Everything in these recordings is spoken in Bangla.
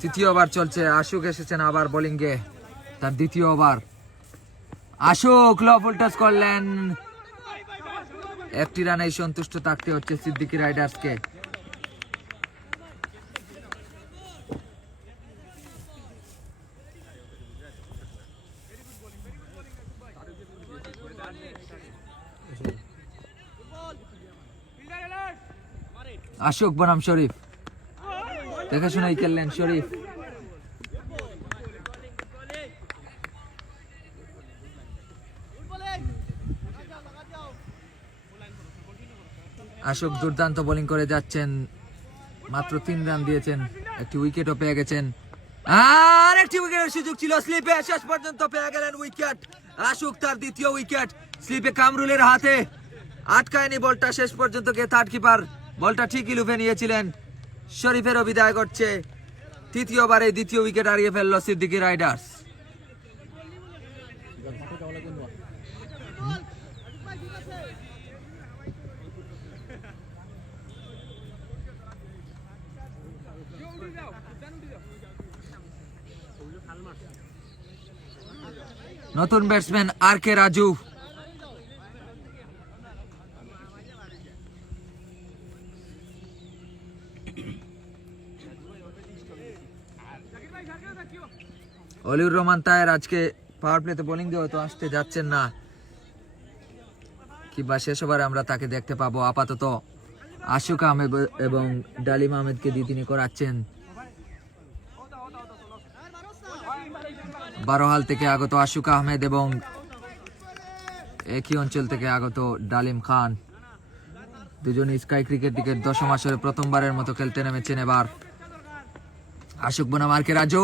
তৃতীয় ওভার চলছে। আশুক এসেছেন আবার বোলিংয়ে, তার দ্বিতীয় ওভার। আশুক লো ফুল টস করলেন, একটি রানেই সন্তুষ্ট থাকতে হচ্ছে সিদ্দিকী রাইডার্সকে। আশুক বনাম শরীফ, দেখে শুনেই খেললেন শরীফ। আশুক দুর্দান্ত বোলিং করে যাচ্ছেন, মাত্র 3 রান দিয়েছেন, একটি উইকেটও পেয়ে গেছেন। আর একটি উইকেটের সুযোগ ছিল স্লিপে, শেষ পর্যন্ত পেয়ে গেলেন উইকেট। আশুক তার দ্বিতীয় উইকেট স্লিপে, কামরুলের হাতে আটকায়নি বলটা, শেষ পর্যন্ত গিয়ে থার্ড কিপার বলটা ঠিকই লুফে নিয়েছিলেন। শরীফেরও বিদায় করছে, তৃতীয়বারে দ্বিতীয় উইকেট হারিয়ে ফেলল সিদ্দিকী রাইডার্স। নতুন ব্যাটসম্যান আর কে রাজু। অলিউর রহমান তাহের আজকে পাওয়ার প্লেতে বোলিং দিয়ে হয়তো আসতে যাচ্ছেন না, কিংবা শেষ ওভারে আমরা তাকে দেখতে পাবো। আপাতত আশুক আহমেদ এবং ডালিম আহমেদকে দিয়ে তিনি করাচ্ছেন। বারোহাল থেকে আগত আশুক আহমেদ এবং একই অঞ্চল থেকে আগত ডালিম খান, দুজন স্কাই ক্রিকেট দিকের 10ম আসরে প্রথমবারের মতো খেলতে নেমেছেন এবার। আশুক বনাম আর কে রাজু,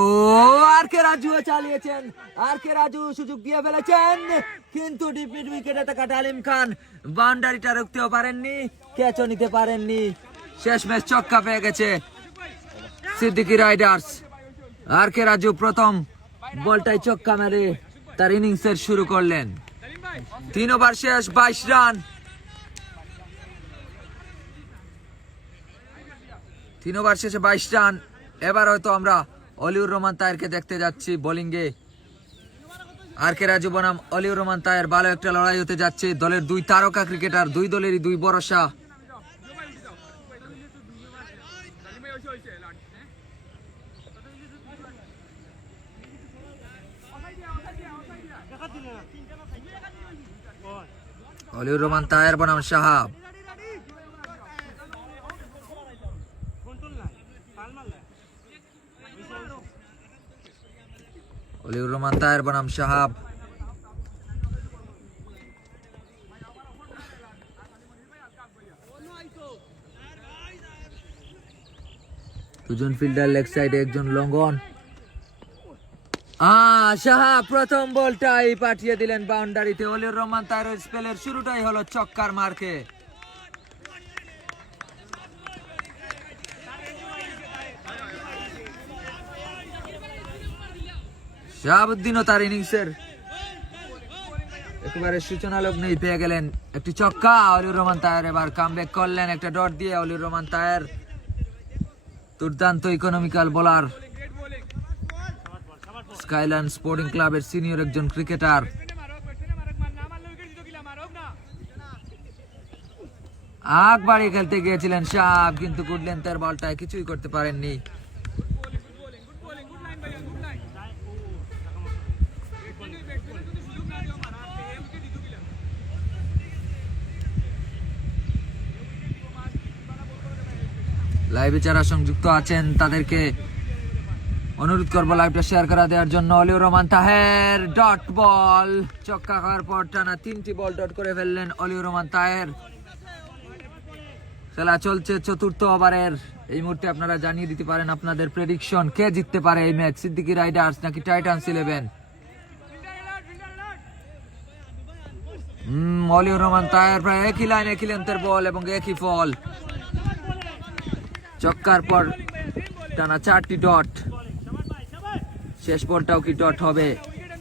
আর কে রাজু চালিয়েছেন, আর কে রাজু সুযোগ দিয়ে ফেলেছেন, কিন্তু ডিপিট উইকেটে থাকা ডালিম খান বাউন্ডারিটা রুখতেও পারেননি, ক্যাচও নিতে পারেননি। শেষ ম্যাচ ছক্কা পেয়ে গেছে সিদ্দিকী রাইডার্স। আর কে রাজু প্রথম বলটাই ছক্কা মেরে তার ইনিংসের শুরু করলেন। 3 ওভার শেষ, 22 রান। 3 ওভার শেষে 22 রান। এবার হয়তো আমরা অলিউর রহমান তাহেরকে দেখতে যাচ্ছি বোলিংয়ে। আর কে রাজু বনাম অলিউর রহমান তাহের, ভালো একটা লড়াই হতে যাচ্ছে। দলের 2 তারকা ক্রিকেটার, 2 দলেরই 2 ভরসা। অলিউর রহমান তাহের বনাম শাহাব। অলিউর রহমান তাহের বনাম শাহাব। দুজন ফিল্ডার লেগ সাইডে, একজন লং অন। শাহাব প্রথম বলটাই পাঠিয়ে দিলেন বাউন্ডারিতে। অলিউর রহমান তাহের স্পেলের শুরুটাই হলো ছক্কার মার্কে। শাহাবুদ্দিনও তার ইনিংসের একেবারে সূচনা লগ্নেই পেয়ে গেলেন একটি ছক্কা। অলিউর রহমান তাহের এবার কামব্যাক করলেন একটা ডট দিয়ে। অলিউর রহমান তাহের দুর্দান্ত ইকোনমিক্যাল বোলার, স্কাইল্যান্ড স্পোর্টিং ক্লাবের সিনিয়র একজন ক্রিকেটার। আগ বাড়িয়ে খেলতে গিয়েছিলেন শাহাব, কিন্তু গুড লেন্থের বলটায় কিছুই করতে পারেননি। লাইভে যারা সংযুক্ত আছেন তাদেরকে অনুরোধ করবো লাইভটা শেয়ার করা দেওয়ার জন্য। অলিউর রহমান তাহের ডট বল, ছক্কা খাওয়ার পর টানা 3টি বল ডট করে ফেললেন অলিউর রহমান তাহের। খেলা চলছে 4র্থ ওভারের। এই মুহূর্তে আপনারা জানিয়ে দিতে পারেন আপনাদের প্রেডিকশন, কে জিততে পারে এই ম্যাচ, সিদ্দিকী রাইডার্স নাকি টাইটান্স 11? অলিউর রহমান তাহের প্রায় একই লাইন, একই লেন্থের বল এবং একই ফল। ছক্কার পর টানা 4টি ডট। শেষ বলটাও কি ডট হবে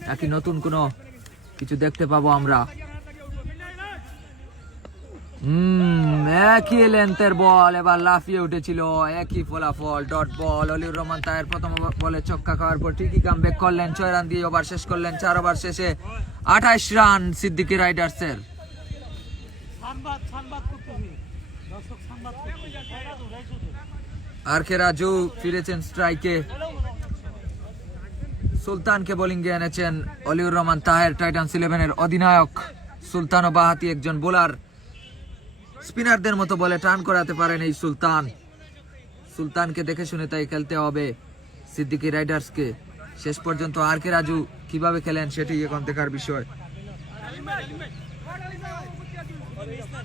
নাকি নতুন কোনো কিছু দেখতে পাবো আমরা? একই লেন্থের বল, এবার লাফিয়ে উঠেছিল, একই ফলাফল, ডট বল। অলিউর রহমান তাহের প্রথম বলে ছক্কা খাওয়ার পর ঠিকই কামব্যাক করলেন, 6 রান দিয়ে ওভার শেষ করলেন। 4 ওভার শেষে 28 রান সিদ্দিকী রাইডার্সের। আর কে রাজু ফিরেছেন স্ট্রাইকে, সুলতানকে বোলিংয়ে এনেছেন অলিউর রহমান তাহের। টাইটান্স 11-এর অধিনায়ক সুলতান ও বাহাতি একজন বোলার, স্পিনারদের মতো বলে টার্ন করাতে পারেন এই সুলতান। সুলতানকে দেখে শুনে তাই খেলতে হবে সিদ্দিকী রাইডার্সকে। শেষ পর্যন্ত আর কে রাজু কিভাবে খেলেন সেটি এখন দেখার বিষয়।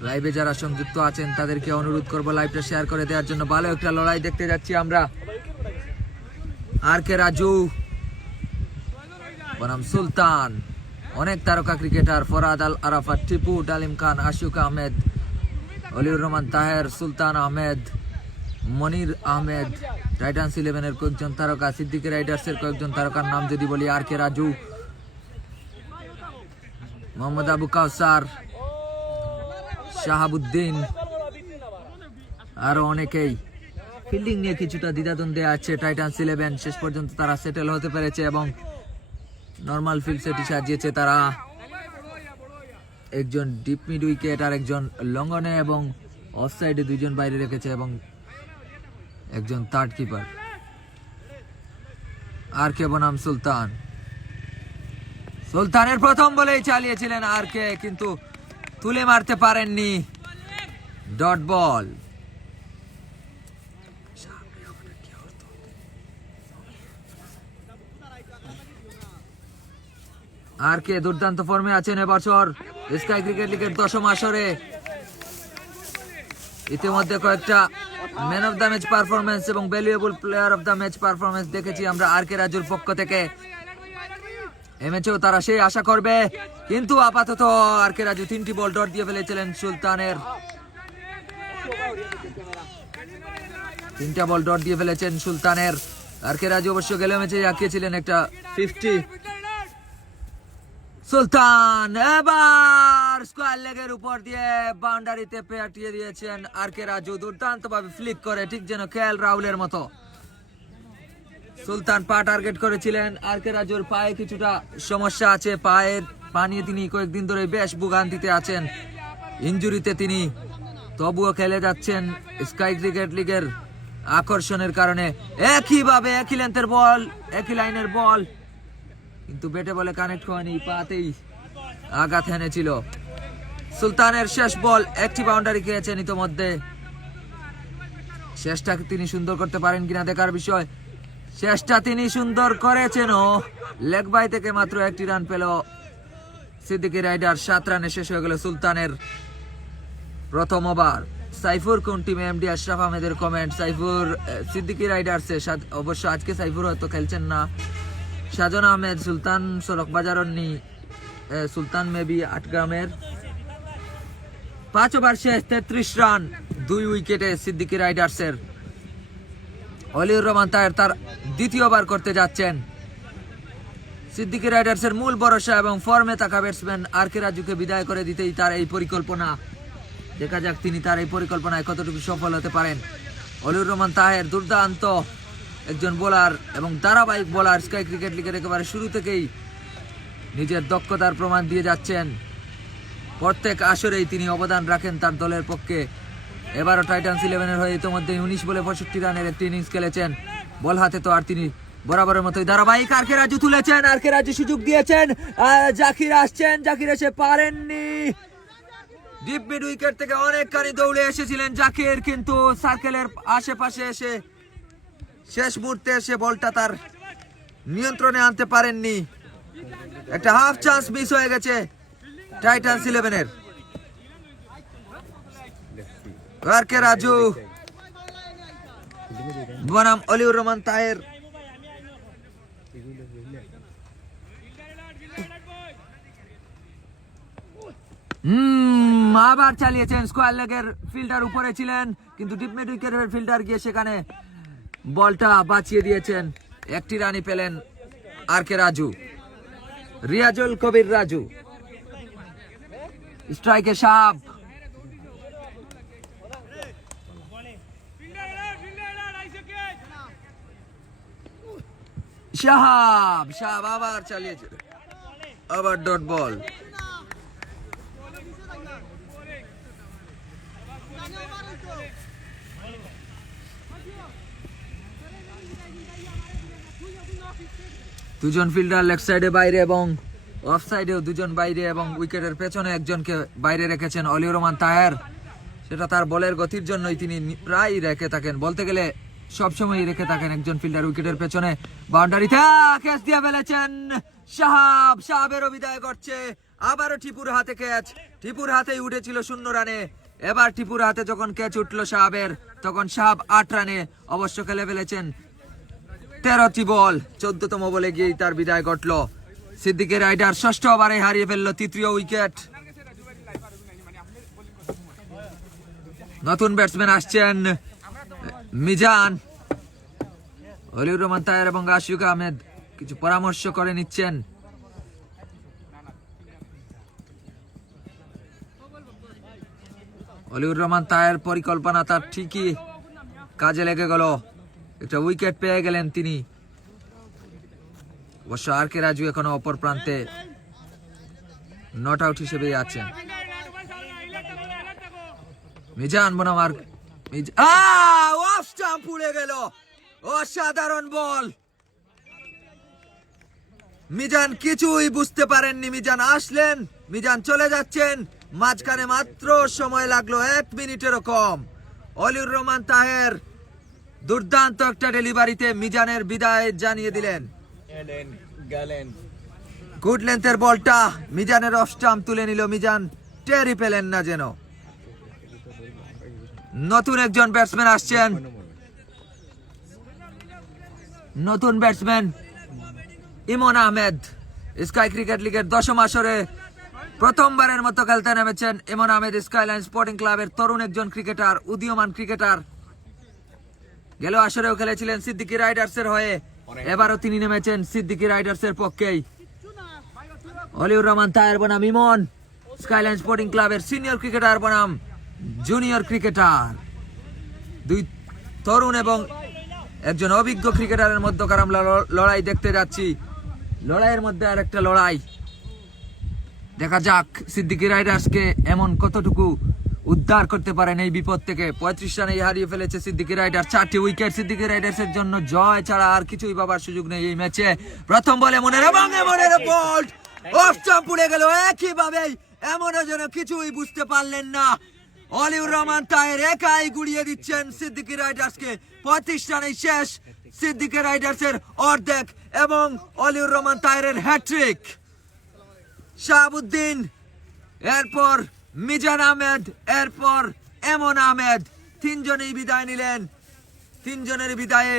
লাইভে যারা সংযুক্ত আছেন তাদেরকে অনুরোধ করবো লাইভটা শেয়ার করে দেওয়ার জন্য। ভালো একটা লড়াই দেখতে যাচ্ছি আমরা। আর কে রাজু বনাম সুলতান, অনেক তারকা ক্রিকেটার, ফরহাদ আল আরাফাত, টিপু, ডালিম খান, আশুক আহমেদ, অলিউর রহমান তাহের, সুলতান আহমেদ, মনির আহমেদ, টাইটান্স 11-এর কয়েকজন তারকা, সিদ্দিকী রাইডার্সের কয়েকজন তারকার নাম যদি বলি, আর কে রাজু, মোহাম্মদ আবু কাউসার, শাহাবুদ্দিন, আরো অনেকেই। ফিল্ডিং নিয়ে কিছুটা দ্বিধাদ্বন্দ্বে আছে টাইটান্স 11। শেষ পর্যন্ত তারা সেটেল হতে পেরেছে এবং নর্মাল ফিল্ড সেটি সাজিয়েছে তারা। একজন ডিপ মিড উইকেট আর একজন লঙ্গনে এবং অফ সাইডে 2 জন বাইরে রেখেছে এবং একজন থার্ড কিপার। আর কে বনাম সুলতান, সুলতানের প্রথম বলেই চালিয়েছিলেন আর কে, কিন্তু তুলে মারতে পারেননি, ডট বল। আর কে দুর্দান্ত ফর্মে আছেন এবছর স্কাই ক্রিকেট লিগের 10ম আসরে। ইতিমধ্যে কয়েকটা man of the match performance এবং valuable player of the match performance দেখেছি আমরা আর কে রাজুর পক্ষ থেকে। এই ম্যাচেও তারা সেই আশা করবে, কিন্তু আপাতত আর কে রাজু 3টি বল ডট দিয়ে ফেলেছিলেন সুলতানের। 3টা বল ডট দিয়ে ফেলেছেন সুলতানের। আর কে রাজু অবশ্য গেল ম্যাচে আঁকিয়েছিলেন একটা 50। সুলতান এবার স্কোয়ার লেগের উপর দিয়ে বাউন্ডারিতে পেটিয়ে দিয়েছেন আর কে রাজু, দুর্দান্ত ভাবে ফ্লিক করে, ঠিক যেন কেএল রাহুলের মতো। সুলতান পা টার্গেট করেছিলেন, আর কে রাজুর পায়ে কিছুটা সমস্যা আছে, পায়ের পা নিয়ে তিনি কয়েকদিন ধরে বেশ ভোগান্তিতে আছেন, ইনজুরিতে তিনি, তবুও খেলে যাচ্ছেন স্কাই ক্রিকেট লিগের আকর্ষণের কারণে। একইভাবে একই লেন্থের বল, একই লাইনের বল, কিন্তু ব্যাটে বলে কানেক্ট হয়নি, পাতেই আঘাত হেনেছিল। সুলতানের শেষ বল, একটি বাউন্ডারি খেয়েছেন ইতোমধ্যে। শেষটাকে তিনি সুন্দর করতে পারেন কিনা দেখার বিষয়। শেষটা তিনি সুন্দর করেছেন, লেগ বাই থেকে মাত্র 1টি রান পেল সিদ্দিকী রাইডার। 7 রানে শেষ হয়ে গেল সুলতানের প্রথম ওভার। সাইফুর কোন টিমে, এমডি আশরাফ আহমেদের কমেন্ট। সাইফুর সিদ্দিকী রাইডার্সে, অবশ্য আজকে সাইফুর হয়তো খেলছেন না। সাজন আহমেদ, সুলতান সড়ক বাজারন্নি, সুলতান মেবি আটগ্রামের। 5 ওভার শেষ, 33 রান, 2 উইকেটে সিদ্দিকী রাইডার্সের। অলিউর রহমান তাহের তার দ্বিতীয় ওভার করতে যাচ্ছেন। সিদ্দিকী রাইডার্সের মূল ভরসা এবং ফর্মে থাকা ব্যাটসম্যান আর কে রাজুকে বিদায় করে দিতেই তার এই পরিকল্পনা। দেখা যাক তিনি তার এই পরিকল্পনায় কতটুকু সফল হতে পারেন। অলিউর রহমান তাহের দুর্দান্ত একজন বোলার এবং ধারাবাহিক বোলার, স্কাই ক্রিকেট লিগের একেবারে শুরু থেকেই নিজের দক্ষতার প্রমাণ দিয়ে যাচ্ছেন। প্রত্যেক আসরেই তিনি অবদান রাখেন তার দলের পক্ষে। এবারও টাইটান্স 11-এর হয়ে ইতিমধ্যে 19 বলে 65 রানের একটি ইনিংস খেলেছেন। বল হাতে তো আর তিনি বরাবরের মতোই ধারাবাহিক। আর কে রাজু তুলেছেন, আর কে রাজু সুযোগ দিয়েছেন, জাকির আসছেন, জাকির এসে পারেননি। ডিপ মিড উইকেট থেকে অনেকখানি দৌড়ে এসেছিলেন জাকির, কিন্তু সার্কেলের আশেপাশে এসে শেষ মুহূর্তে এসে বলটা তার নিয়ন্ত্রণে আনতে পারেননি। একটা হাফ চান্স মিস হয়ে গেছে টাইটান্স 11-এর। আর কে রাজু বনাম অলিউর রহমান তাহের। আবার চালিয়েছেন, স্কোয়ার লেগের ফিল্ডার উপরে ছিলেন, কিন্তু ডিপ মিড উইকেটের ফিল্ডার গিয়ে সেখানে বলটা বাঁচিয়ে দিয়েছেন। 1টি রানই পেলেন আর কে রাজু। রিয়াজুল কবির রাজু স্ট্রাইকে সাপ, শাহাব আবার চালিয়েছে, আবার ডট বল। দুজন ফিল্ডার লেফট সাইডে বাইরে এবং অফ সাইডেও দুজন বাইরে, এবং উইকেটের পেছনে একজনকে বাইরে রেখেছেন অলিউর রহমান তাহের। সেটা তার বলের গতির জন্যই তিনি প্রায় রেখে থাকেন, বলতে গেলে সবসময় রেখে থাকেন একজন ফিল্ডার উইকেটের পেছনে। বাউন্ডারিতে ক্যাচ দিয়ে ফেলেছেন শাহাবেরও বিদায় করছে। আবারও টিপুর হাতে ক্যাচ, টিপুর হাতেই উঠেছিল 0 রানে। এবার টিপুর হাতে যখন ক্যাচ উঠলো শাহাবের, তখন শাহাব 8 রানে অবশ্য খেলে ফেলেছেন 13টি বল। 14তম বলে গিয়েই তার বিদায় ঘটল। সিদ্দিকী রাইডার 6ষ্ঠ ওভারে হারিয়ে ফেললো 3য় উইকেট। নতুন ব্যাটসম্যান আসছেন মিজান। অলিউর রহমান তাহের এবং আশিক আহমেদ কিছু পরামর্শ করে নিচ্ছেন। অলিউর রহমান তাহের পরিকল্পনা তার ঠিকই কাজে লেগে গেল, একটা উইকেট পেয়ে গেলেন তিনি। অবশ্য আর কে রাজু এখনো অপর প্রান্তে নট আউট হিসেবেই আছেন। মিজান বনাম অফ স্টাম্প উড়ে গেল, অসাধারণ বল। মিজান কিছুই বুঝতে পারেননি, মিজান আসলেন, মিজান চলে যাচ্ছেন, মাঝখানে মাত্র সময় লাগলো 1 মিনিটেরও কম। অলিউর রহমান তাহের দুর্দান্ত একটা ডেলিভারিতে মিজানের বিদায় জানিয়ে দিলেন। গুড লেন্থের বলটা মিজানের অফ স্টাম্প তুলে নিল, মিজান টেরি পেলেন না যেন। নতুন একজন ব্যাটসম্যান আসছেন, নতুন ব্যাটসম্যান ইমন আহমেদ। স্কাই ক্রিকেট লিগের 10ম আসরে প্রথমবারের মতো খেলতে নেমেছেন ইমন আহমেদ। স্কাইলাইন স্পোর্টিং ক্লাবের তরুণ একজন ক্রিকেটার, উদীয়মান ক্রিকেটার। গেল আসরেও খেলেছিলেন সিদ্দিকী রাইডার্সের হয়ে, এবারও তিনি নেমেছেন সিদ্দিকী রাইডার্সের পক্ষেই। অলিউর রহমান তাহের বনাম ইমন, স্কাইলাইন স্পোর্টিং ক্লাবের সিনিয়র ক্রিকেটার বনাম জুনিয়র ক্রিকেটার। দুই তরুণ এবং একজন অভিজ্ঞ ক্রিকেটারের মধ্যকার আমরা লড়াই দেখতে যাচ্ছি। লড়াইয়ের মধ্যে আর একটা লড়াই, দেখা যাক সিদ্দিকী রাইডার্সকে এমন কতটুকু উদ্ধার করতে পারেন এই বিপদ থেকে। 35 রানেই হারিয়ে ফেলেছে সিদ্দিকী রাইডার্স, 4টি উইকেট। সিদ্দিকী রাইডার্সের জন্য জয় ছাড়া আর কিছুই ভাবার সুযোগ নেই এই ম্যাচে। প্রথম বলে মনের বল অফ স্টাম্প উড়ে গেল একইভাবেই, এমনও যেন কিছুই বুঝতে পারলেন না। অলিউর রহমান তাহের একাই গুড়িয়ে দিচ্ছেন সিদ্দিকী রাইডার্সকে। 35 রানেই শেষ সিদ্দিকী রাইডার্সের অর্ধেক, এবং অলিউর রহমান তাহেরের হ্যাট্রিক। শাহাবুদ্দিন, এরপর মিজান আহমেদ, এরপর এমন আহমেদ, 3 জনেই বিদায় নিলেন। 3 জনের বিদায়ে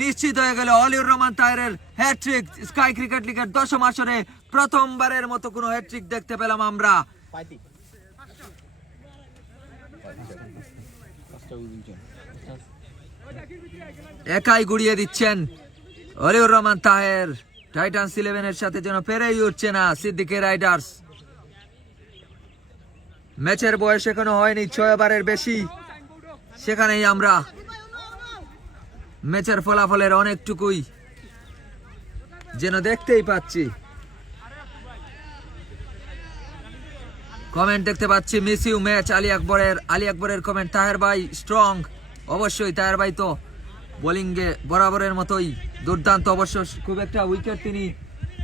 নিশ্চিত হয়ে গেল অলিউর রহমান তাহেরের হ্যাট্রিক। স্কাই ক্রিকেট লিগের 10ম আসরে প্রথমবারের মতো কোনো হ্যাট্রিক দেখতে পেলাম আমরা। একাই গুড়িয়ে দিচ্ছেন অলিউর রহমান তাহের। টাইটান্স 11-এর সাথে যেন পেরেই উঠছে না সিদ্দিকী রাইডার্স। ম্যাচের বয়স এখনো হয়নি 6 ওভারের বেশি, সেখানেই আমরা ম্যাচের ফলাফলের অনেকটুকুই যেন দেখতেই পাচ্ছি। কমেন্ট দেখতে পাচ্ছি, মিস ইউ ম্যাচ আলী আকবরের কমেন্ট। তাহের ভাই স্ট্রং, অবশ্যই তাহের ভাই তো বোলিংয়ে বরাবরের মতোই দুর্দান্ত। অবশ্য খুব একটা উইকেট তিনি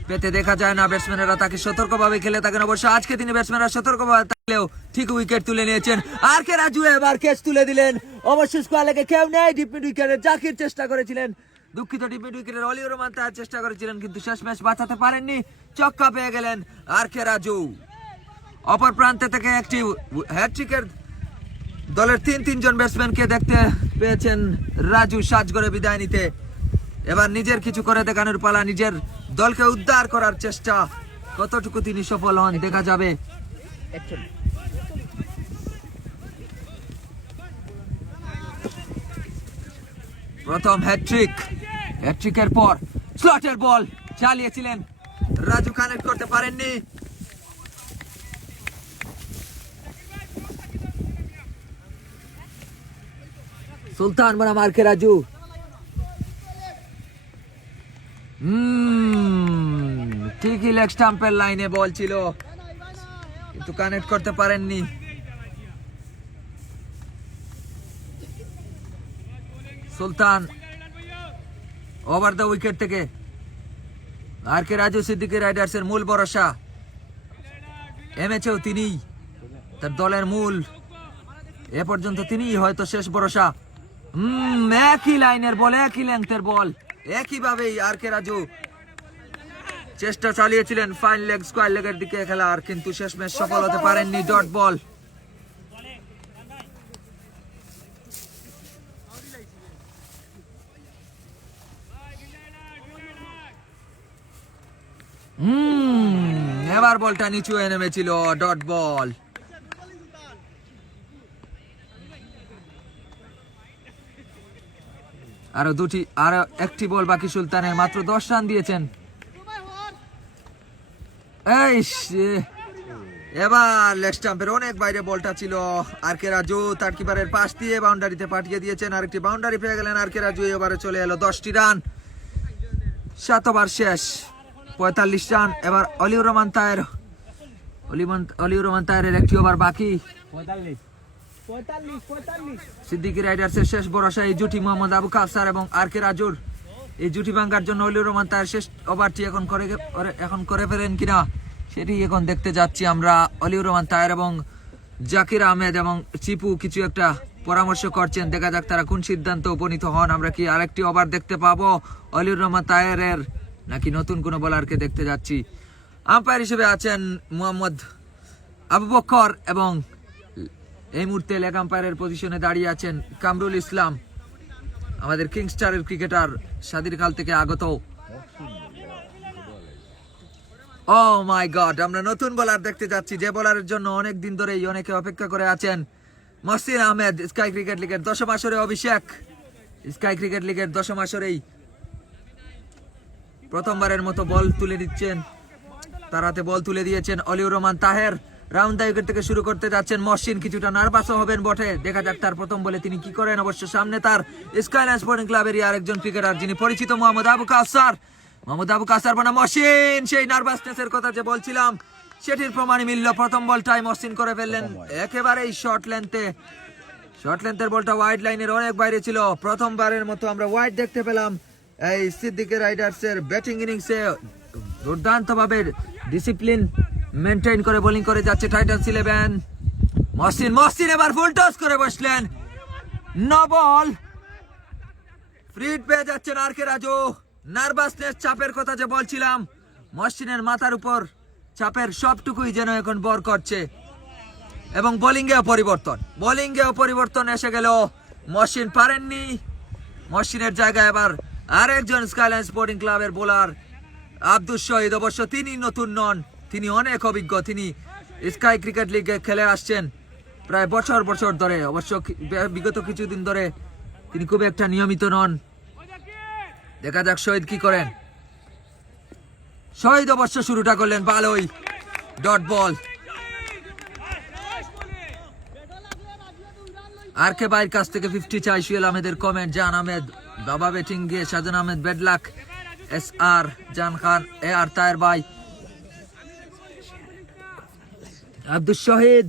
পেতে দেখা যায় না, ব্যাটসম্যানেরা তাকে সতর্কভাবে খেলে থাকেন। অবশ্য আজকে তিনি ব্যাটসম্যানরা সতর্কভাবে থাকলেও ঠিক উইকেট তুলে নিয়েছেন। আর কে রাজু এবার ক্যাচ তুলে দিলেন, অবশ্য স্কোয়ার লেগে কেউ নেই। ডিপ মিড উইকেটের জাকির চেষ্টা করেছিলেন, দুঃখিত, ডিপ মিড উইকেটের অলিউর রহমান তাহের চেষ্টা করেছিলেন, কিন্তু শেষ ম্যাচ বাঁচাতে পারেননি, ছক্কা পেয়ে গেলেন আর কে রাজু। অপর প্রান্তে থেকে একটি হ্যাট্রিকের দলের 3 জন ব্যাটসম্যানকে দেখতে পেয়েছেন রাজু সাজগড়ে বিদায় নিতে। এবার নিজের কিছু করে দেখানোর পালা, নিজের দলকে উদ্ধার করার চেষ্টা। কতটুকু তিনি সফল হন দেখা যাবে। প্রথম হ্যাট্রিকের পর স্লটের বল চালিয়েছিলেন, রাজু কানেক্ট করতে পারেননি। সুলতান বনাম আর কে রাজু, ঠিকই লেগ স্টাম্পের লাইনে বল ছিল, কিন্তু কানেক্ট করতে পারেননি। সুলতান ওভার দ্য উইকেট থেকে। আর কে রাজু সিদ্দিকী রাইডার্সের মূল ভরসা, এ ম্যাচেও তিনি তার দলের মূল, এ পর্যন্ত তিনি হয়তো শেষ ভরসা। একই লাইনের বল, একই লেংথের বল, একইভাবেই আর কে রাজু চেষ্টা চালিয়েছিলেন ফাইন লেগ স্কোয়ার লেগের দিকে খেলার, কিন্তু শেষমেশ সফল হতে পারেননি। Dot ball. এবার বলটা নিচু হয়ে নেমেছিল। Dot ball. আরো একটি বল বাকি সুলতানের, মাত্র 10 রান দিয়েছেন। এবার লেগ স্টাম্পের অনেক বাইরে বলটা ছিল। আর কে রাজু তার কিপারের পাশ দিয়ে বাউন্ডারিতে পাঠিয়ে দিয়েছেন, আরেকটি বাউন্ডারি পেয়ে গেলেন আর কে রাজু। এবারে চলে এলো 10টি রান, 7 ওভার শেষ, 45 রান। এবার অলিউর রহমান তাহেরের একটি ওভার বাকি। সিদ্দিকী রাইডার্সের শেষ ভরসা এই জুটি, মোহাম্মদ আবু কাউসার এবং আর কে রাজুর। এই জুটি ভাঙ্গার জন্য অলিউর রহমান তাহের শেষ ওভারটি এখন করে ফেলেন কিনা সেটি এখন দেখতে যাচ্ছি আমরা। অলিউর রহমান তাহের এবং জাকির আহমেদ এবং চিপু কিছু একটা পরামর্শ করছেন, দেখা যাক তারা কোন সিদ্ধান্ত উপনীত হন। আমরা কি আরেকটি ওভার দেখতে পাবো অলিউর রহমান তাহেরের, নাকি নতুন কোনো বোলারকে দেখতে যাচ্ছি? আম্পায়ার হিসেবে আছেন মোহাম্মদ আবু বকর এবং এই মুহূর্তে লেগ আম্পায়ারের পজিশনে দাঁড়িয়ে আছেন কামরুল ইসলাম, আমাদের কিংস্টারের ক্রিকেটার, স্বাধীন কাল থেকে আগত। ও মাই গড, আমরা নতুন বোলার দেখতে যাচ্ছি, যে বোলারের জন্য অনেক দিন ধরেই অনেকে অপেক্ষা করে আছেন। মহসিন আহমেদ, স্কাই ক্রিকেট লিগের 10ম আসরে অভিষেক। স্কাই ক্রিকেট লিগের 10ম আসরেই প্রথমবারের মতো বল তুলে দিচ্ছেন, তার হাতে বল তুলে দিয়েছেন Oliur Rahman Taher. Round the wicket থেকে শুরু করতে যাচ্ছেন মহসিন, কিছুটা নার্ভাসও হবেন বটে, দেখা যাক তার প্রথম বলে তিনি কি করেন। অবশ্য সামনে তার স্কাইল্যান্ড স্পোর্টিং ক্লাবেরই আরেকজন ক্রিকেটার যিনি পরিচিত, মোহাম্মদ আবু কাউসার বনাম মহসিন। সেই নার্ভাসনেসের কথা যে বলছিলাম সেটির প্রমাণ মিলল, প্রথম বলটাই মহসিন করে ফেললেন একেবারেই শর্ট লেন্থের বলটা ওয়াইড লাইনের অনেক বাইরে ছিল। প্রথমবারের মতো আমরা ওয়াইড দেখতে পেলাম এই সিদ্দিকী রাইডার্সের ব্যাটিং ইনিংসে। দুর্দান্তভাবে ডিসিপ্লিন মেনটেন করে বোলিং করে যাচ্ছে টাইটান্স 11। মহসিন এবার ফুল টস করে বসলেন, নো বল। ফ্রিড পেয়ে যাচ্ছেন আর কে রাজু। নার্ভাসনেস, চাপের কথা যে বলছিলাম, মহসিনের মাথার উপর চাপের সবটুকুই যেন এখন বর করছে। এবং বোলিংয়েও পরিবর্তন এসে গেল। মহসিন পারেননি, মহসিনের জায়গায় এবার আরেকজন স্কাইল্যান্ড স্পোর্টিং ক্লাবের বোলার আব্দুল শহীদ। অবশ্য তিনি নতুন নন, তিনি অনেক অভিজ্ঞ, তিনি স্কাই ক্রিকেট লিগে খেলে আসছেন প্রায় বছর ধরে। অবশ্য বিগত কিছুদিন ধরে তিনি খুব একটা নিয়মিত নন। দেখা যাক শহীদ কি করেন। শহীদ অবশ্য শুরুটা করলেন ভালোই, ডট বল। আর কে ভাইয়ের কাছ থেকে 50 চাই, সুয়েল আহমেদের কমেন্ট, জান আহমেদ বাবা ব্যাটিং গিয়ে, সাজান আহমেদ বেডলাক, SR জান খান, AR তায়ের ভাই, আব্দুল শহীদ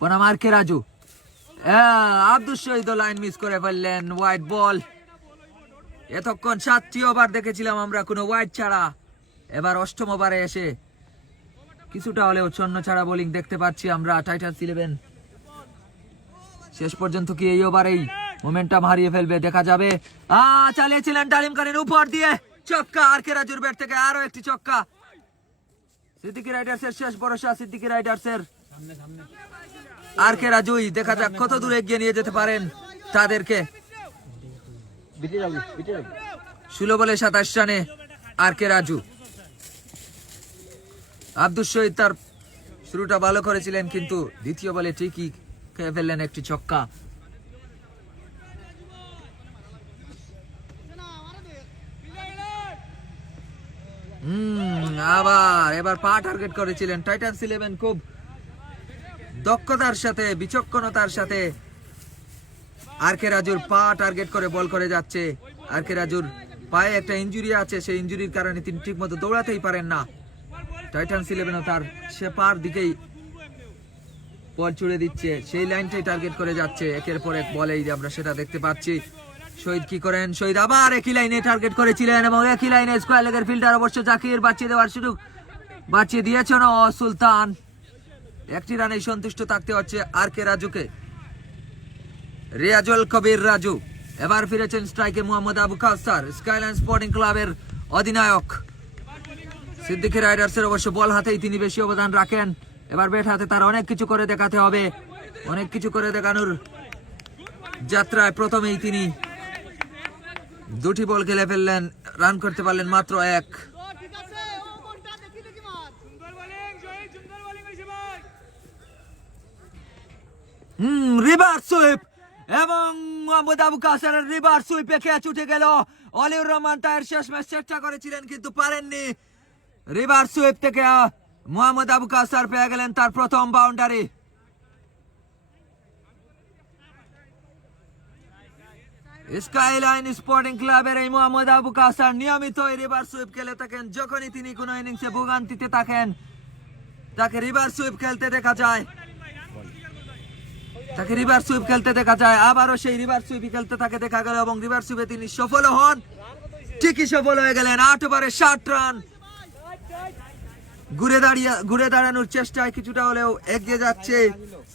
বনাম আর কে রাজু। আব্দুল শহীদ লাইন মিস করে ফেললেন, ওয়াইড বল। এতক্ষণ 7টি ওভার দেখেছিলাম আমরা কোনো ওয়াইড ছাড়া, এবার 8ম ওভারে এসে কিছুটা হলেও ছন্ন ছাড়া বোলিং দেখতে পাচ্ছি আমরা টাইটান্স 11। শেষ পর্যন্ত কি এই ওভারেই মোমেন্টাম হারিয়ে ফেলবে, দেখা যাবে। চালিয়েছিলেন ডালিম খানের উপর দিয়ে, ছক্কা। আর কে রাজুর ব্যাট থেকে আরো একটি ছক্কা। সিদ্দিকী রাইডার্সের শেষ ভরসা, সিদ্দিকী রাইডার্সের আর কে রাজুই, দেখা যাক কত দূরে এগিয়ে নিয়ে যেতে পারেন তাদেরকে। 16 বলে 27 রানে আর কে রাজু। আব্দুল শহীদ তার শুরুটা ভালো করেছিলেন, কিন্তু দ্বিতীয় বলে ঠিকই খেয়ে ফেললেন একটি ছক্কা। এবার পা টার্গেট করেছিলেন টাইটান্স 11, খুব দক্ষতার সাথে, বিচক্ষণতার সাথে আর কে রাজুর পা টার্গেট করে বল করে যাচ্ছে। আর কে রাজুর পায়ে একটা ইনজুরি আছে, সেই ইনজুরির কারণে তিনি ঠিক মতো দৌড়াতেই পারেন না। টাইটান্স 11ও তার সেপার দিকেই বল ছুড়ে দিচ্ছে, সেই লাইনটাই টার্গেট করে যাচ্ছে একের পর এক বলেই আমরা সেটা দেখতে পাচ্ছি। শহীদ কি করেন, শহীদ আবার একই লাইনে টার্গেট করেছিলেন এবং একই লাইনে স্কয়ার লেগের ফিল্ডার অবশ্য জাকির বাঁচিয়ে দেওয়ার সুযোগ বাঁচিয়ে দিয়েছেন ও সুলতান। একটি রানেই সন্তুষ্ট থাকতে হচ্ছে আর কে রাজুকে। রিয়াজুল কবির রাজু এবার ফিরেছেন স্ট্রাইকে মোহাম্মদ আবু কাউসার, স্কাইলাইন স্পোর্টিং ক্লাবের অধিনায়ক। সিদ্দিকী রাইডার্সের অবশ্য বল হাতেই তিনি বেশি অবদান রাখেন, এবার ব্যাট হাতে তার অনেক কিছু করে দেখাতে হবে। অনেক কিছু করে দেখানোর যাত্রায় প্রথমেই তিনি দুটি বল খেলে ফেললেন, রান করতে পারলেন মাত্র এক। রিভার সুইপ এবং মোহাম্মদ আবু কাউসারের রিভার সুইপে ক্যাচ উঠে গেল। অলিউর রহমান তায়ের শেষ ম্যাচ চেষ্টা করেছিলেন কিন্তু পারেননি। রিভার সুইপ থেকে মোহাম্মদ আবু কাউসার পেয়ে গেলেন তার প্রথম বাউন্ডারি। স্কাইলাইন স্পোর্টিং ক্লাবের এই মোহাম্মদ আবু কাউসার নিয়মিত রিভার সুইপ খেলে থাকেন। যখনই তিনি কোন ইনিংসে ভোগান্তিতে থাকেন তাকে রিভার সুইপ খেলতে দেখা যায়, আবারও সেই রিভার সুইপ খেলতে তাকে দেখা গেল এবং রিভার সুইপে তিনি সফল হন। ঠিকই সফল হয়ে গেলেন। 8 ওভারে 60 রান। ঘুরে দাঁড়ানোর চেষ্টায় কিছুটা হলেও এগিয়ে যাচ্ছে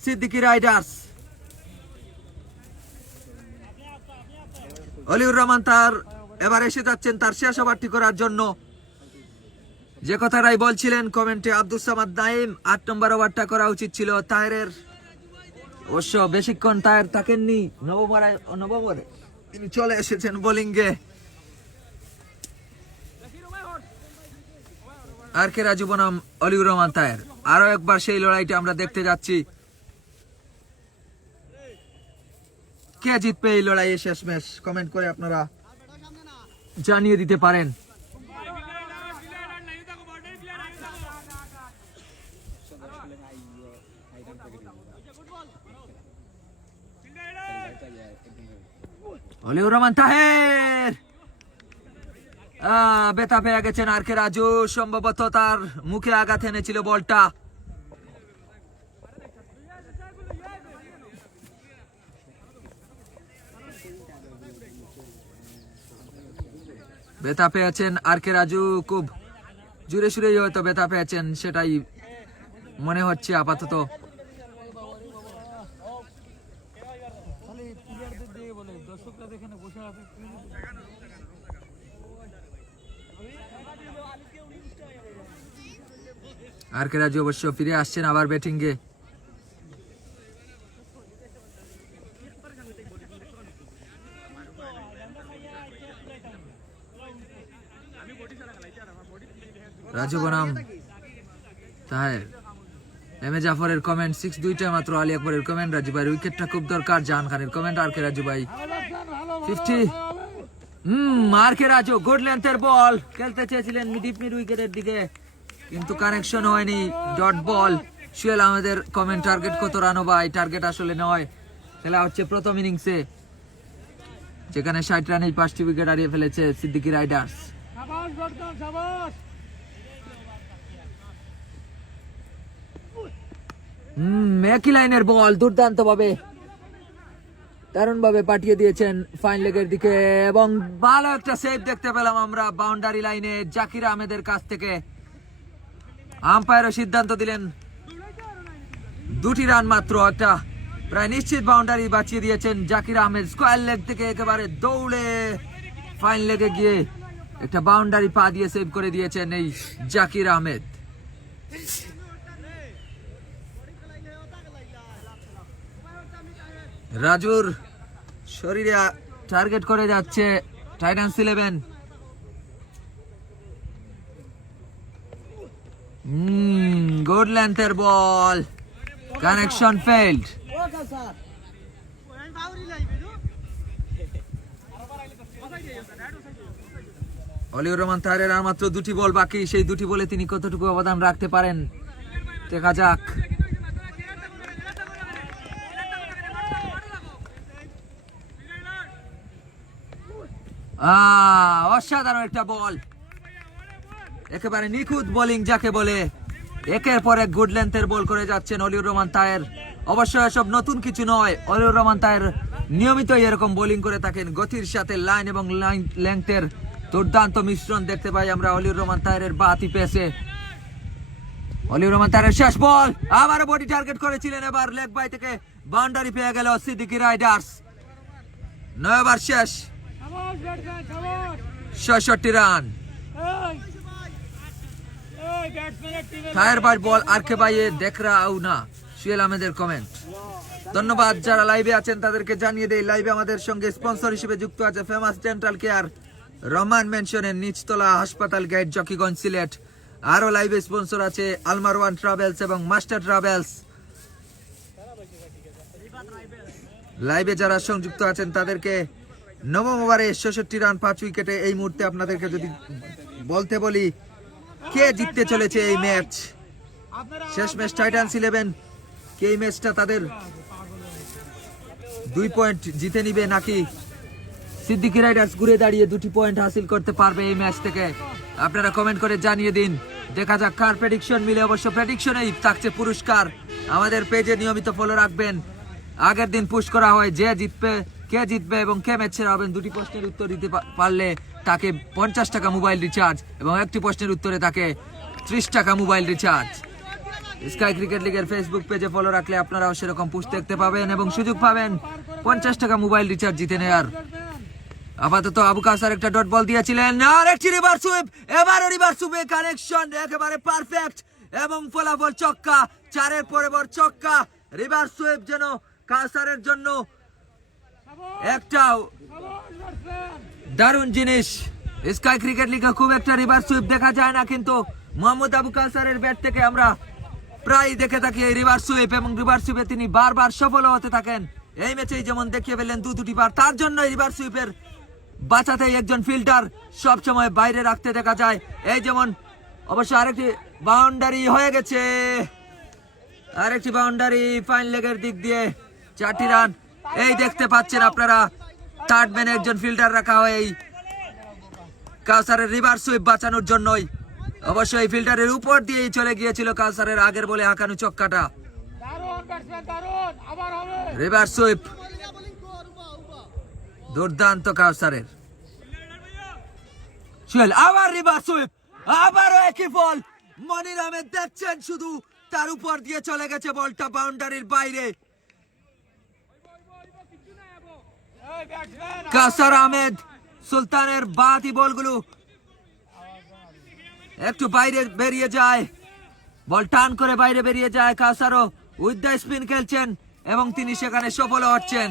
সিদ্দিকী রাইডার্স। অলিউর রহমান তার এবার এসে যাচ্ছেন তার শেষ ওভারটি করার জন্য। যে কথাটাই বলছিলেন কমেন্টে আব্দুস সামাদ নাইম, 8 নম্বর ওভারটা করা উচিত ছিল তাহেরের। অবশ্য বেশিক্ষণ তাহের থাকেননি, নবম ওভারে তিনি চলে এসেছেন বোলিংয়ে। আর কে রাজু বনাম অলিউর রহমান তাহের, আরো একবার সেই লড়াইটা আমরা দেখতে যাচ্ছি। কে জিতবে এই লড়াইয়ে শেষ ম্যাচ, কমেন্ট করে আপনারা জানিয়ে দিতে পারেন। অলিউর রহমান তাহের ব্যথা পেয়ে গেছেন আর কে রাজু, সম্ভবত তার মুখে আঘাত এনেছিল বলটা। ব্যথা পেয়েছেন আর কে রাজু, খুব জোরে সুরেই হয়তো ব্যথা পেয়েছেন, সেটাই মনে হচ্ছে আপাতত। আর কে রাজু অবশ্য ফিরে আসছেন আবার ব্যাটিংয়ে। রাজু বনাম তাহের, এম এ জাফরের কমেন্ট 6 দুইটা মাত্র। আলী আকবরের কমেন্ট রাজু ভাই উইকেটটা খুব দরকার। জাহান খানের কমেন্ট আর কে রাজু ভাই 50। আর কে রাজু গুড লেন্থের বল খেলতে চেয়েছিলেন ডিপ মিড উইকেটের দিকে কিন্তু কানেকশন হয়নি, ডট বল। সুহেল আহমেদের কমেন্ট টার্গেট কত রান ভাই, টার্গেট আসলে নয়, খেলা হচ্ছে প্রথম ইনিংসে যেখানে 60 রানেই 5টি উইকেট হারিয়ে ফেলেছে সিদ্দিকী রাইডার্স। একই লাইনের বল দুর্দান্ত ভাবে দারুণ ভাবে পাঠিয়ে দিয়েছেন ফাইন লেগের দিকে এবং ভালো একটা সেভ দেখতে পেলাম আমরা বাউন্ডারি লাইনে জাকির আহমেদের কাছ থেকে। আম্পায়ারও সিদ্ধান্ত দিলেন 2টি রান মাত্র, একটা প্রায় নিশ্চিত বাউন্ডারি বাঁচিয়ে দিয়েছেন জাকির আহমেদ। স্কয়ার লেগ থেকে একেবারে দৌড়ে ফাইন লেগে গিয়ে একটা বাউন্ডারি পা দিয়ে সেভ করে দিয়েছেন এই জাকির আহমেদ। রাজুর শরীরে টার্গেট করে যাচ্ছে টাইটান্স 11। গুড লেন্থের বল, কানেকশন ফেইল্ড। অলিউর রহমান তাহেরের আর মাত্র 2টি বল বাকি, সেই 2টি বলে তিনি কতটুকু অবদান রাখতে পারেন দেখা যাক। অসাধারণ একটা বল, একেবারে নিখুঁত বোলিং যাকে বলে। একের পর এক গুড লেন্থের বল করে যাচ্ছেন অলিউর রহমান তাহের। অবশ্য এসব নতুন কিছু নয়, অলিউর রহমান তাহের নিয়মিতই এরকম বোলিং করে থাকেন। গতির সাথে লাইন এবং লেংথের দুর্দান্ত মিশ্রণ দেখতে পাই আমরা অলিউর রহমান তাহের বাতি পেসে। অলিউর রহমান তাহের শেষ বল, আবারও বডি টার্গেট করেছিলেন, এবার লেগ বাই থেকে বাউন্ডারি পেয়ে গেল সিদ্দিকী রাইডার্স। 9 ওভার শেষ, 66 রান। ফায়ার বল আর কে ভাই দেখ রাও না, সুহেল আহমেদের কমেন্ট। ধন্যবাদ। যারা লাইভে আছেন তাদেরকে জানিয়ে দেই, লাইভে আমাদের সঙ্গে স্পন্সর হিসেবে যুক্ত আছে ফেমাস ডেন্টাল কেয়ার, রহমান মেনশনের নিচতলা, হাসপাতাল গেট, জকিগঞ্জ, সিলেট। আরো লাইভে স্পন্সর আছে আলমার ওয়ান ট্রাভেলস এবং মাস্টার ট্রাভেলস। লাইভে যারা সংযুক্ত আছেন তাদেরকে নবম ওভারে 66 রান 5 উইকেটে। এই মুহূর্তে আপনাদেরকে যদি বলতে বলি কে জিততে চলেছে এই ম্যাচ, শেষ ম্যাচ টাইটান্স 11 কে এই ম্যাচটা তাদের 2 পয়েন্ট জিতে নিবে, নাকি সিদ্দিকী রাইডার্স ঘুরে দাঁড়িয়ে 2টি পয়েন্ট হাসিল করতে পারবে এই ম্যাচ থেকে? আপনারা কমেন্ট করে জানিয়ে দিন। দেখা যাক কার প্রেডিকশন মিলে। অবশ্য প্রেডিকশনেই থাকছে পুরস্কার। আমাদের পেজে নিয়মিত ফলো রাখবেন। আগের দিন পুশ করা হয় যে জিতবে, কে জিতবে এবং কে ম্যাচ সেরা হবেন। 2টি প্রশ্নের উত্তর দিতে পারলে তাকে 50 টাকা মোবাইল রিচার্জ এবং 1টি প্রশ্নের উত্তরে তাকে 30 টাকা মোবাইল রিচার্জ। স্কাই ক্রিকেট লিগের ফেসবুক পেজে ফলো রাখলে আপনারাও সেরকম পুশ দেখতে পাবেন এবং সুযোগ পাবেন 50 টাকা মোবাইল রিচার্জ জিতে নেয়ার। আপাতত আবু কাসার একটা ডট বল দিয়েছিলেন, আর একটি রিভার্স সুইপ, এবারও রিভার্স সুইপে কানেকশন একেবারে পারফেক্ট এবং ফলাফল ছক্কা। 4-এর পরে বড় ছক্কা। রিভার্স সুইপ যেন কাসারের জন্য একটা দারুণ জিনিস। স্কাই ক্রিকেট লিগে খুব একটা রিভার্স সুইপ দেখা যায় না, কিন্তু মোহাম্মদ আবু কাসারের ব্যাট থেকে আমরা প্রায় দেখে থাকি এই রিভার্স সুইপ, এবং রিভার্স সুইপে তিনি বারবার সফল হতে থাকেন। এই ম্যাচেই যেমন দেখিয়ে ফেললেন 2-2টি বার। তার জন্য রিভার্স সুইপের বাঁচাতে একজন ফিল্ডার সবসময় বাইরে রাখতে দেখা যায়। এই যেমন অবশ্য আরেকটি বাউন্ডারি হয়ে গেছে, আরেকটি বাউন্ডারি ফাইন লেগের দিক দিয়ে 4টি রান। এই দেখতে পাচ্ছেন আপনারা, থার্ড ম্যানে একজন ফিল্ডার রাখা হয় এই কাউসারের রিভার্স সুইপ বাঁচানোর জন্যই। অবশ্যই ফিল্ডারের উপর দিয়েই চলে গিয়েছিল কাউসারের আগের বলে হাঁকানো ছক্কাটা। রিভার্স সুইপ দুর্দান্ত কাউসারের। সুহেল আবার রিভার্স সুইপ, আবারও একই বল। মনির আহমেদ দেখছেন শুধু, তার উপর দিয়ে চলে গেছে বলটা বাউন্ডারির বাইরে। কাউসার আহমেদ সুলতানের বাতি বলগুলো একটু বাইরে বেরিয়ে যায়, বল টান করে বাইরে বেরিয়ে যায়। কাউসারও উইথ দ্য স্পিন খেলছেন এবং তিনি সেখানে সফল হচ্ছেন।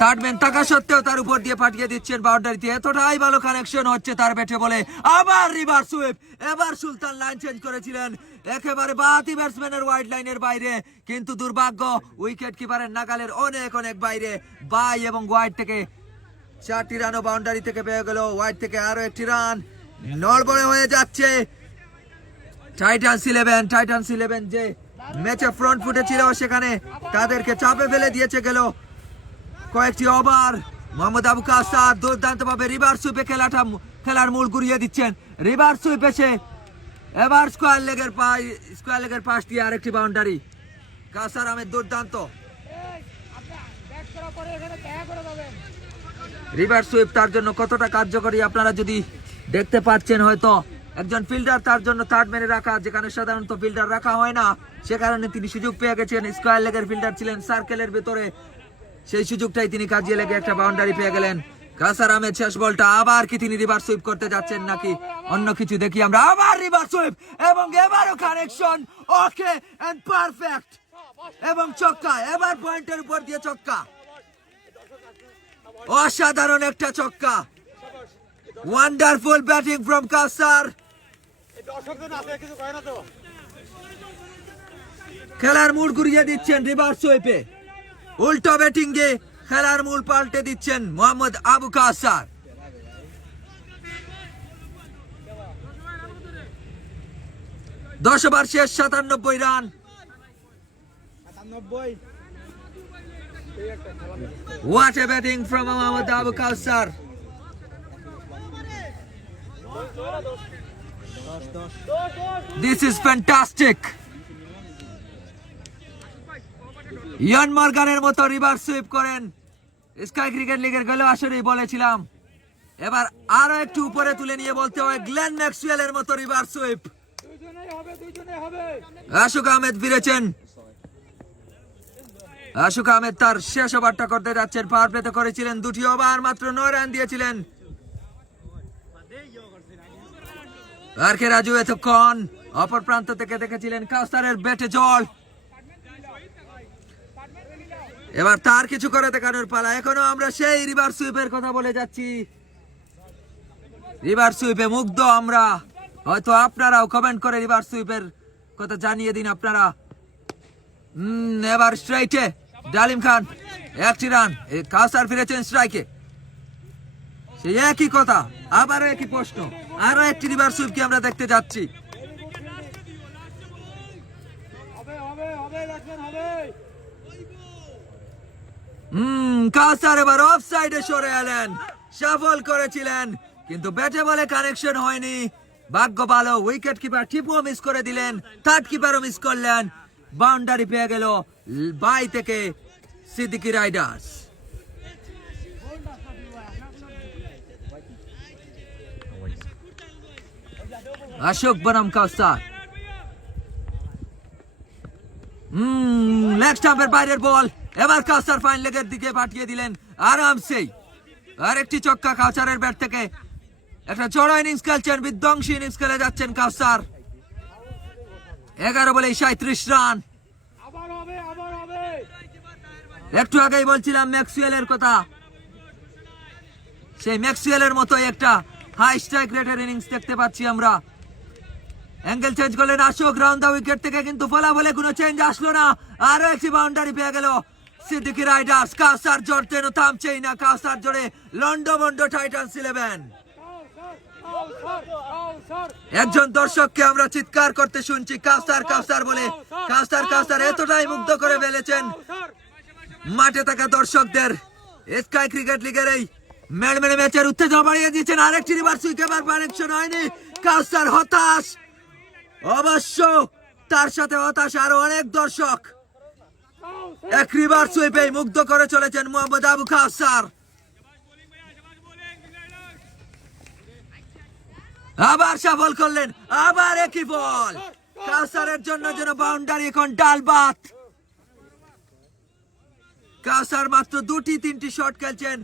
থার্ড ম্যান থাকা সত্ত্বেও তার উপর দিয়ে পাঠিয়ে দিচ্ছেন বাউন্ডারিতে। এতটাই ভালো কানেকশন হচ্ছে তার ব্যাটে বলে। আবার রিভার্স সুইপ, এবার সুলতান লাইন চেঞ্জ করেছিলেন একেবারে বাতি ব্যাটসম্যানের ওয়াইড লাইনের বাইরে, কিন্তু দুর্ভাগ্য উইকেট কিপারের নাগালের অনেক অনেক বাইরে। বাই এবং ওয়াইড থেকে 4টি রানও বাউন্ডারি থেকে পেয়ে গেল। ওয়াইড থেকে আরো 1টি রান, নড়বড়ে হয়ে যাচ্ছে টাইটান্স 11 যে ম্যাচে ফ্রন্ট ফুটে ছিল সেখানে তাদেরকে চাপে ফেলে দিয়েছে গেল কয়েকটি ওভার। মোহাম্মদ আবু কাসার দুর্দান্ত ভাবে রিভার্স সুইপে খেলার মূল ঘুরিয়ে দিচ্ছেন। রিভার্স সুইপ এসে এবার স্কোয়ার লেগের পাশ দিয়ে আরেকটি বাউন্ডারি। কাসার আহমেদ দুর্দান্ত রিভার্স সুইপ তার জন্য কতটা কার্যকরী আপনারা যদি দেখতে পাচ্ছেন। হয়তো একজন ফিল্ডার তার জন্য থার্ড ম্যানে রাখা, যেখানে সাধারণত ফিল্ডার রাখা হয় না, সে কারণে তিনি সুযোগ পেয়ে গেছেন। স্কোয়ার লেগের ফিল্ডার ছিলেন সার্কেলের ভেতরে, সেই সুযোগটাই তিনি কাজে লেগে একটা বাউন্ডারি পেয়ে গেলেন। কাসার আহমেদ শেষ বলটা, আবার কি তিনি রিভার্স সুইপ করতে যাচ্ছেন নাকি অন্য কিছু দেখি আমরা। আবার রিভার্স সুইপ এবং এবারও কানেকশন ওকে এন্ড পারফেক্ট এবং ছক্কা। এবার পয়েন্টের উপর দিয়ে ছক্কা, অসাধারণ একটা ছক্কা। Wonderful batting from Kasar. খেলার মুড ঘুরিয়ে দিচ্ছেন রিভার্স সুইপে, উল্টো ব্যাটিং এ খেলার মূল পাল্টে দিচ্ছেন মোহাম্মদ আবু কাসার। দশ ওভার শেষ, 97 run. What a batting from Mohammad Abu Kausar. This is fantastic. ইয়ান মর্গানের মতো রিভার্স সুইপ করেন স্কাই ক্রিকেট লিগের গেল আসরেই বলেছিলাম। এবার আরো একটু উপরে তুলে নিয়ে বলতে হয় গ্লেন ম্যাক্সওয়েলের মতো রিভার্স সুইপ। আশুক আহমেদ ফিরেছেন। আশুক আহমেদ তার শেষ ওভারটা করতে যাচ্ছেন। পাওয়ার প্লেতে করেছিলেন 2টি ওভার, মাত্র 9 রান দিয়েছিলেন। আর কে রাজু এতক্ষণ অপর প্রান্ত থেকে দেখেছিলেন কাউসারের ব্যাটে জল। এবার তার কিছু করে দেখানোর পালা। এখনো আমরা সেই রিভার্স সুইপের কথা বলে যাচ্ছি। রিভার্স সুইপে মুগ্ধ আমরা। হয়তো আপনারাও কমেন্ট করে রিভার্স সুইপের কথা জানিয়ে দিন আপনারা। এবার স্ট্রাইকে ডালিম খান 1টি রান। কাউসার ফিরেছেন স্ট্রাইকে। সেই একই কথা, আবারও একই প্রশ্ন, আরো একটি রিভার্স সুইপ কি আমরা দেখতে যাচ্ছি? কাউসার এবার অফ সাইডে সরে এলেন। সফল করেছিলেন কিন্তু ব্যাটে বলে কানেকশন হয়নি। ভাগ্য ভালো, উইকেট কিপার টিপও মিস করে দিলেন, থার্ড কিপারও মিস করলেন। বাউন্ডারি পেয়ে গেল বাই থেকে সিদ্দিকী রাইডার্স। আশোক বনাম কাউসার। লেগ স্টাম্পের বাইরের বল। এবার কাউসার ফাইন লেগের দিকে পাঠিয়ে দিলেন আরামসেই। আরেকটি ছক্কা কাউসারের ব্যাট থেকে। একটা চড়া ইনিংস খেলছেন, বিধ্বংসী ইনিংস খেলে যাচ্ছেন কাউসার। 11 বলে 37 রান। একটু আগেই বলছিলাম ম্যাক্সওয়েলের কথা। সেই ম্যাক্সওয়েলের মতোই একটা হাই স্ট্রাইক রেটের ইনিংস দেখতে পাচ্ছি আমরা। অ্যাঙ্গেল চেঞ্জ করলেন আশোক রাউন্ড দা উইকেট থেকে, কিন্তু ফলাফলে কোনো চেঞ্জ আসলো না। আরো একটি বাউন্ডারি পেয়ে গেল সিদ্দিকী রাইডার্স। কাউসার জোর যেন থামছেই না। কাউসার জোরে লন্ডভন্ড টাইটান্স 11। একজন দর্শককে আমরা চিৎকার করতে শুনছি কাউসার কাউসার বলে। কাউসার কাউসার এতটাই মুগ্ধ করে ফেলেছেন মাঠে থাকা দর্শকদের। স্কাই ক্রিকেট লিগের এই মেডমেনে ম্যাচের উত্তেজনা বাড়িয়ে দিয়েছেন। আরেকটি রিভার্স উইকেট কানেকশন হয়নি। কাউসার হতাশ, অবশ্য তার সাথে হতাশ আরো অনেক দর্শক। এক রিভার্স সুইপে মুগ্ধ করে চলেছেন মোহাম্মদ আবু কাউসার। আবার সফল করলেন, আবার একই বল। কাউসারের জন্য যেন বাউন্ডারি এখন ডালবাত। কাউসার মাত্র 2-3টি শট খেলছেন,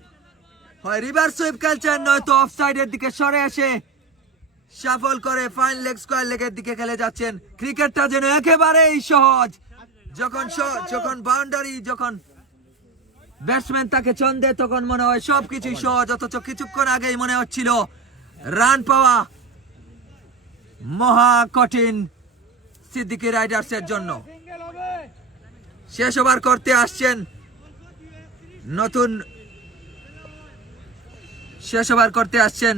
হয় রিভার্স সুইপ খেলছেন নয়তো অফ সাইডের দিকে সরে এসে সফল করে ফাইন লেগ স্কয়ার লেগের দিকে খেলে যাচ্ছেন। ক্রিকেটটা যেন একেবারেই সহজ। যখন বাউন্ডারি, যখন ব্যাটসম্যান তাকে ছন্দে, তখন মনে হয় সবকিছুই সহজ। অথচ কিছুক্ষণ আগেই মনে হচ্ছিল রান পাওয়া মহা কঠিন সিদ্দিকী রাইডার্সের জন্য। শেষ ওভার করতে আসছেন নতুন, শেষ ওভার করতে আসছেন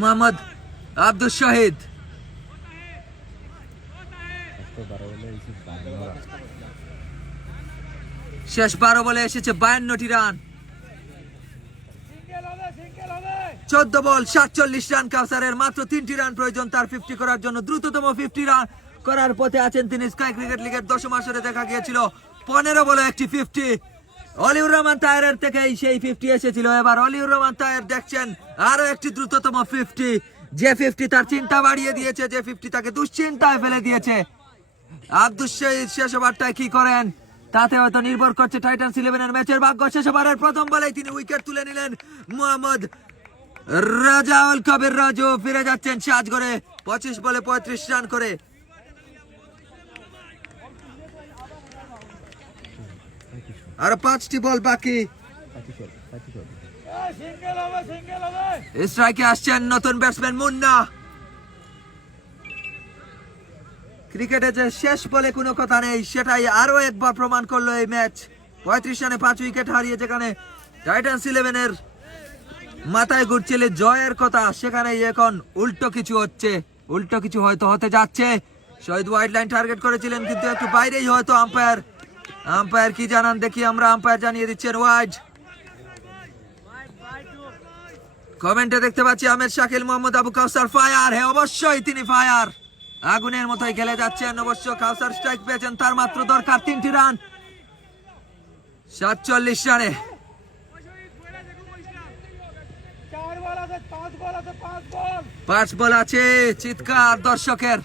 মোহাম্মদ আব্দুল শহীদ। শেষ 12 বলে এসেছে 52টি রান। 14 বল 47 রান কাউসারের। মাত্র 3টি রান প্রয়োজন তার 50 করার জন্য। দ্রুততম 50 রান করার পথে আছেন তিনি। স্কাই ক্রিকেট লিগের 10ম আসরে দেখা গিয়েছিল 15 বলে একটি 50। অলিউর রহমান তাহেরের থেকেই সেই 50 এসেছিল। এবার অলিউর রহমান তাহের দেখছেন আরো একটি দ্রুততম 50। যে 50 তার চিন্তা বাড়িয়ে দিয়েছে, যে 50 তাকে দুশ্চিন্তায় ফেলে দিয়েছে। আব্দুল শহীদ শেষ ওভারটায় কি করেন তাতে হয়তো নির্ভর করছে টাইটান্স 11-এর ম্যাচের ভাগ্য। শেষ ওভারের প্রথম বলেই তিনি উইকেট তুলে নিলেন। মোহাম্মদ রাজাউল কবির রাজু ফিরে যাচ্ছেন সাজগড়ে 25 বলে 35 রান করে। আর 5টি বল বাকি। স্ট্রাইকে আসছেন নতুন ব্যাটসম্যান মুন্না। ক্রিকেটে যে শেষ বলে কোনো কথা নেই সেটাই আরো একবার প্রমাণ করলো এই ম্যাচ। 35 রানে 5 উইকেট হারিয়ে যেখানে টাইটান্স 11-এর মাথায় ঘুরছিল জয়ের কথা, সেখানেই এখন উল্টো কিছু হচ্ছে, উল্টো কিছু হয়তো হতে যাচ্ছে। শহীদ ওয়াইড লাইন টার্গেট করেছিলেন কিন্তু একটু বাইরেই হয়তো। আম্পায়ার কি জানান দেখি আমরা। আম্পায়ার জানিয়ে দিচ্ছেন ওয়াইড। কমেন্টে দেখতে পাচ্ছি আহমেদ শাকিল, মোহাম্মদ আবু কাউসার ফায়ার। হ্যাঁ, অবশ্যই তিনি ফায়ার, আগুনের মতোই খেলে যাচ্ছেন। অবশ্য কাউসার স্ট্রাইক পেয়েছেন, তার মাত্র দরকার 3টি রান 47 রানে। 5 বল আছে, চিৎকার দর্শকের।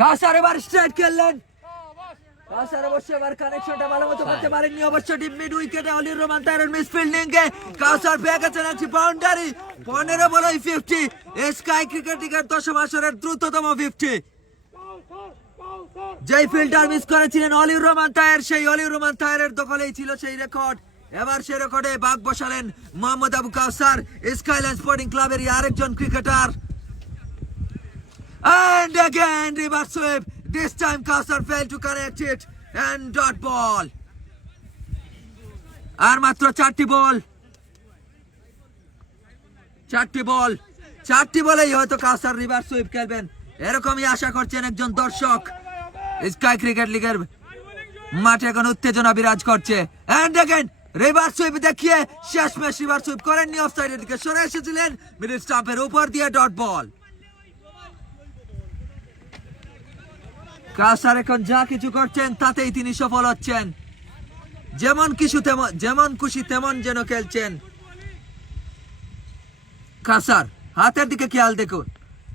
কাউসার এবার স্ট্রাইক খেললেন। কাউসার অবশ্য এবার কানেকশনটা ভালো মতো করতে পারেননি। অবশ্য ডিপ মিড উইকেটে অলির রহমান তাহেরের মিস ফিল্ডিং এ কাউসার পেয়ে গেছেন একটি বাউন্ডারি। 15 বলেই 50, স্কাই ক্রিকেট লিগের 10ম আসরের দ্রুততম 50। যেই ফিল্ডার মিস করেছিলেন অলির রহমান তাহের, সেই অলির রহমান তাহেরের দখলেই ছিল সেই রেকর্ড। এবার সেই রেকর্ডে বাগ বসালেন মোহাম্মদ আবু কাউসার, স্কাইলাইন স্পোর্টিং ক্লাবের আরেকজন cricketer. And again reverse sweep. This time Kausar failed to connect it and dot ball. আর মাত্র 4টি বল, 4টি বলেই হয়তো কাউসার রিভার্স সুইপ খেলবেন, এরকমই আশা করছেন একজন দর্শক। স্কাই ক্রিকেট লিগের মাঠে এখন উত্তেজনা বিরাজ করছে। এন্ড अगेन রিভার্স সুইপ দেখিয়ে শেষমেশ রিভার্স সুইপ করেননি, অফসাইডের দিকে সরে এসেছিলেন, মিডল স্টাম্পের উপর দিয়ে ডট বল। কাউসার এখন যা কিছু করছেন তাতেই তিনি সফল হচ্ছেন। যেমন খুশি তেমন যেন খেলছেন কাউসার। হাতের দিকে খেয়াল দেখুন,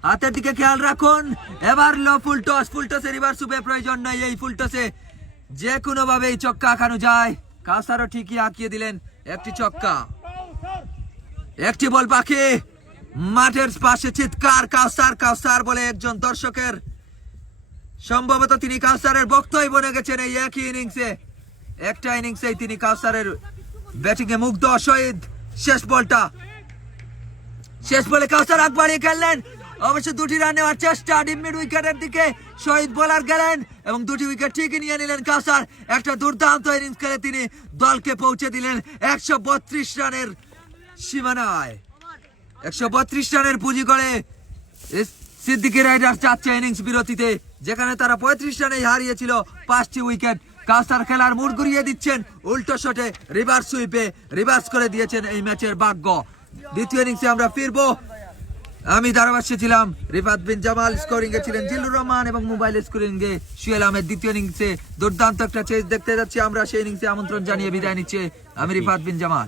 হাতের দিকে খেয়াল রাখুন। এবার লো ফুলটসে রিভার্স সুপে প্রয়োজন নাই। এই ফুলটসে যে কোনো ভাবেই ছক্কা আঁকানো যায়। কাউসারও ঠিকই আঁকিয়ে দিলেন একটি ছক্কা। একটি বল বাকি, মাঠের পাশে চিৎকার কাউসার বলে একজন দর্শকের। সম্ভবত তিনি কাউসারের ভক্তই বনে গেছেন এই একই ইনিংসে। একটা ইনিংসেই তিনি কাউসারের ব্যাটিং এ মুগ্ধ। শহীদ শেষ বলে কাউসার আগ বাড়িয়ে খেললেন। অবশ্য 2টি রান নেওয়ার চেষ্টা ডিপ মিড উইকেটের দিকে। শহীদ বোলার গেলেন এবং 2টি উইকেট ঠিকই নিয়ে নিলেন কাউসার। একটা দুর্দান্ত ইনিংস খেলে তিনি দলকে পৌঁছে দিলেন 132 রানের সীমানায়। 132 রানের পুঁজি করে সিদ্দিকী রাইডার্স যাচ্ছে ইনিংস বিরতিতে, যেখানে তারা 35 রানেই হারিয়েছিল 5টি উইকেট। কাউসার খেলার মুড ঘুরিয়ে দিচ্ছেন, উল্টো শটে রিভার্স সুইপে রিভার্স করে দিয়েছেন এই ম্যাচের ভাগ্য। দ্বিতীয় ইনিংসে আমরা ফিরবো। আমি ধারাভাষ্যে ছিলাম, রিফাত বিন জামাল, স্কোরিং এ ছিলেন জিল্লুর রহমান এবং মোবাইল স্কোরিং এ সুহেল আহমেদ। দ্বিতীয় ইনিংসে দুর্দান্ত একটা চেজ দেখতে যাচ্ছি আমরা, সেই ইনিংসে আমন্ত্রণ জানিয়ে বিদায় নিচ্ছে আমি রিফাত বিন জামাল।